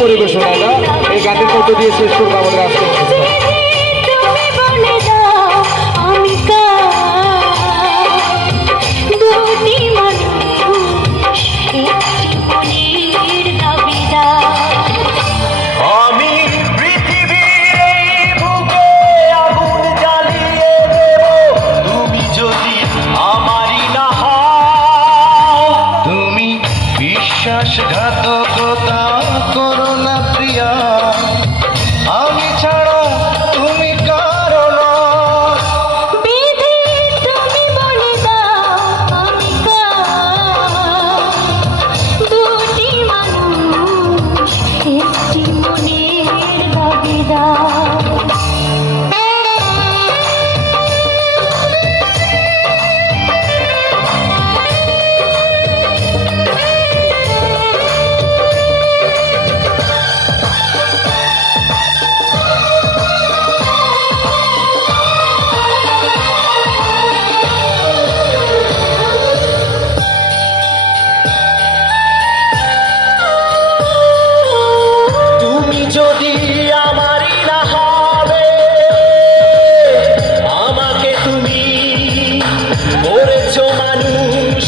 পরিবেশনাটা এই গানের মধ্য দিয়ে শেষ করব আমাদের আজকে বিশ্বাসঘাতকতা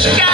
Chicago.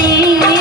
morir.